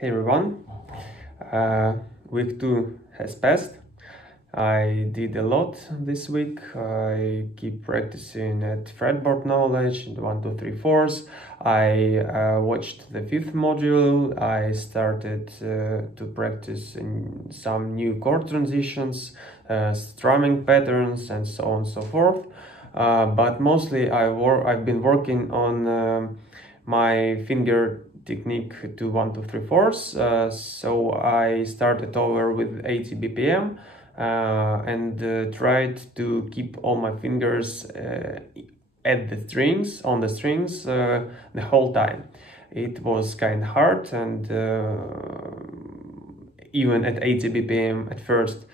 Hey everyone, uh, week 2 has passed. I did a lot this week. I keep practicing at fretboard knowledge and 1, 2, 3, 4s. I watched the 5th module. I started to practice in some new chord transitions, strumming patterns, and so on and so forth. But mostly I've been working on my finger technique to 1, 2, 3, 4s. So I started over with 80 BPM and tried to keep all my fingers at the strings, on the strings, the whole time. It was kind of hard, and even at 80 BPM at first.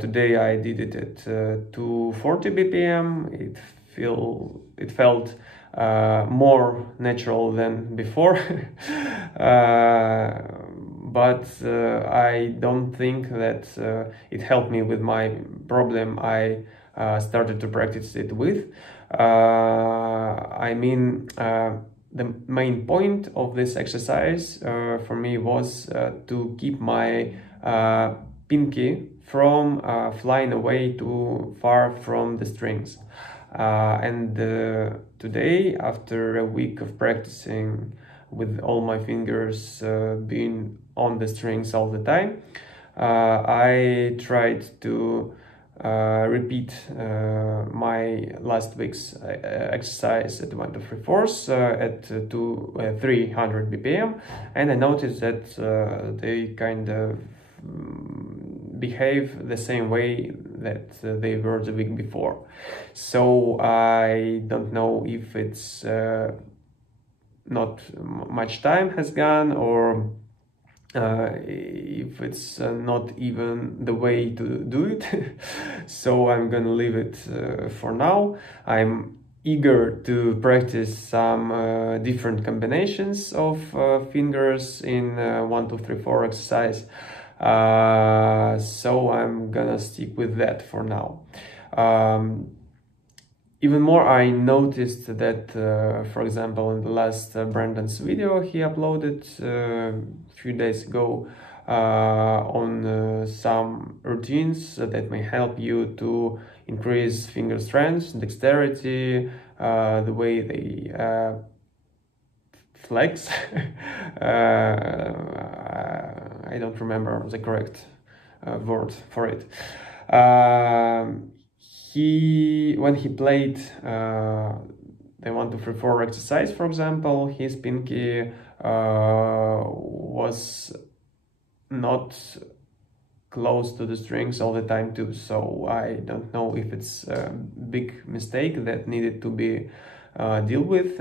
Today I did it at 240 BPM. It felt more natural than before. But I don't think that it helped me with my problem I started to practice it with. The main point of this exercise for me was to keep my pinky from flying away too far from the strings. And today, after a week of practicing with all my fingers being on the strings all the time, I tried to repeat my last week's exercise at 1, 2, 3, 4s at 300 BPM, and I noticed that they kind of behave the same way that they were the week before. So I don't know if it's not much time has gone, or if it's not even the way to do it. So I'm gonna leave it for now. I'm eager to practice some different combinations of fingers in 1, 2, 3, 4 exercise. So I'm gonna stick with that for now. Even more, I noticed that, for example, in the last Brandon's video he uploaded a few days ago on some routines that may help you to increase finger strength, dexterity, the way they flex. I don't remember the correct word for it. When he played the 1, 2, 3, 4 exercise, for example, his pinky was not close to the strings all the time too. So I don't know if it's a big mistake that needed to be dealt with.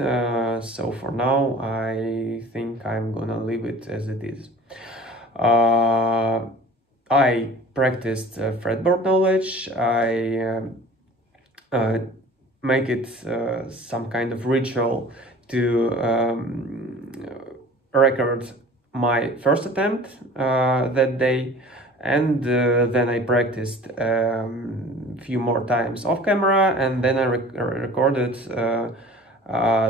So for now, I think I'm gonna leave it as it is. I practiced fretboard knowledge. I make it some kind of ritual to record my first attempt that day, and then I practiced a few more times off camera, and then I recorded the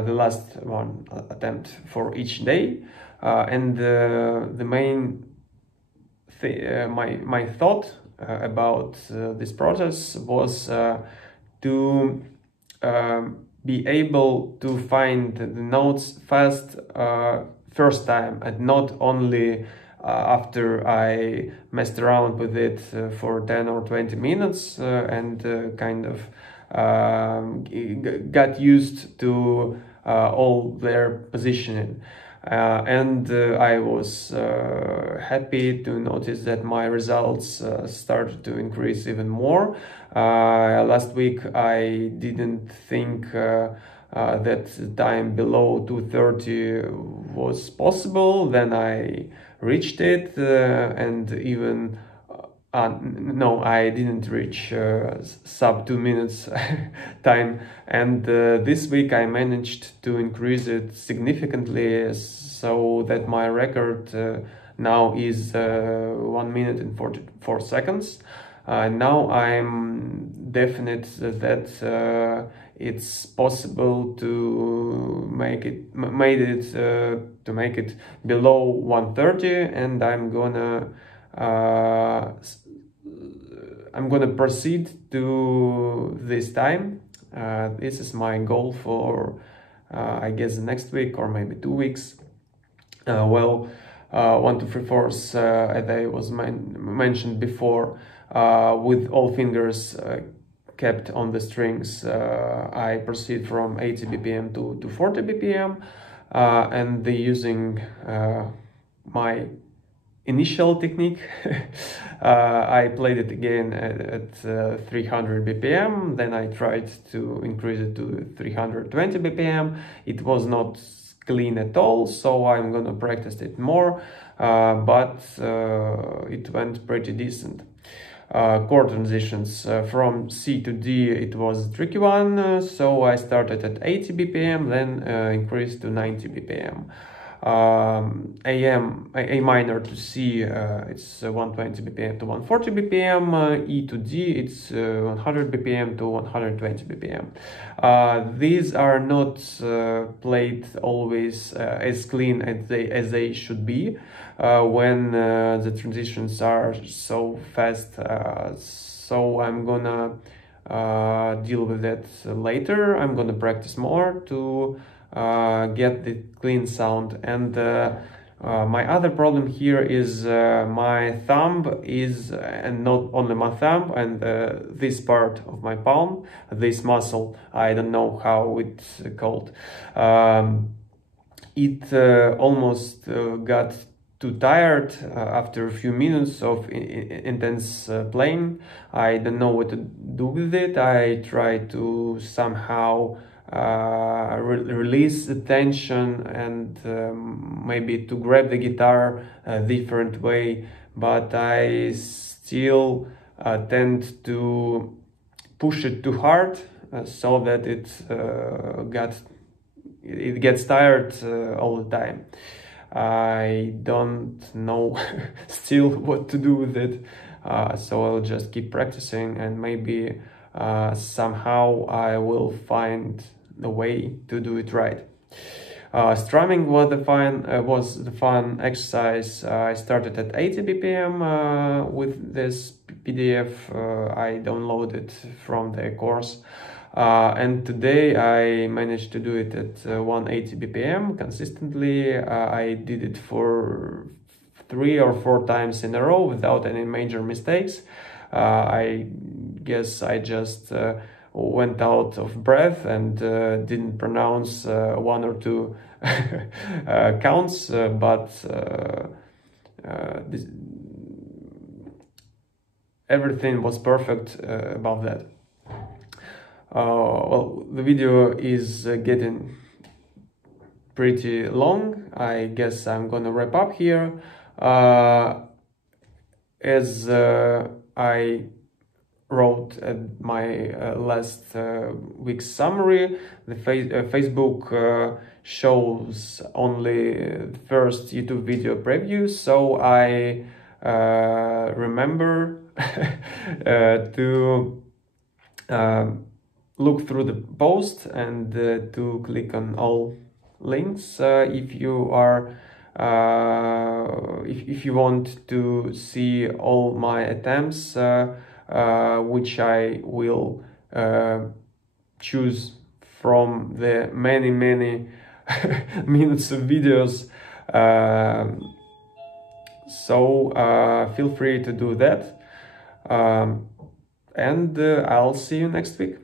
last one attempt for each day. And the main my thought about this process was to be able to find the notes fast first time, and not only after I messed around with it for 10 or 20 minutes and kind of got used to all their positioning. And I was happy to notice that my results started to increase even more. Last week I didn't think that time below 230 was possible. Then I reached it, and even no, I didn't reach sub 2 minutes time, and this week I managed to increase it significantly, so that my record now is 1 minute and 44 seconds. Now I'm definite that it's possible to make it below 130, and I'm gonna proceed to this time. This is my goal for I guess next week or maybe 2 weeks. 1 to 3 fourths, as I was mentioned before, with all fingers kept on the strings. I proceed from 80 bpm to 40 bpm, and using my initial technique, I played it again at 300 bpm. Then I tried to increase it to 320 bpm. It was not clean at all, so I'm gonna practice it more, but it went pretty decent. Chord transitions from C to D, it was a tricky one, so I started at 80 bpm, then increased to 90 bpm. A minor to C, it's 120 bpm to 140 bpm, E to D, it's 100 bpm to 120 bpm. These are not played always as clean as they should be when the transitions are so fast, so I'm gonna deal with that later. I'm gonna practice more to get the clean sound. And my other problem here is my thumb is, and not only my thumb, and this part of my palm, this muscle, I don't know how it's called. It almost got too tired after a few minutes of intense playing. I don't know what to do with it. I try to somehow release the tension and maybe to grab the guitar a different way, but I still tend to push it too hard, so that it gets tired all the time. I don't know still what to do with it, so I'll just keep practicing, and maybe somehow I will find the way to do it right. Strumming was the fun exercise. I started at 80 bpm with this PDF I downloaded from the course, and today I managed to do it at 180 bpm consistently. I did it for 3 or 4 times in a row without any major mistakes. I guess I just went out of breath and didn't pronounce 1 or 2 counts, but everything was perfect about that. Well, the video is getting pretty long. I guess I'm gonna wrap up here. As I wrote my last week's summary, the Facebook shows only the first YouTube video preview, so I remember to look through the post and to click on all links if you are if you want to see all my attempts, which I will choose from the many minutes of videos, so feel free to do that, and I'll see you next week.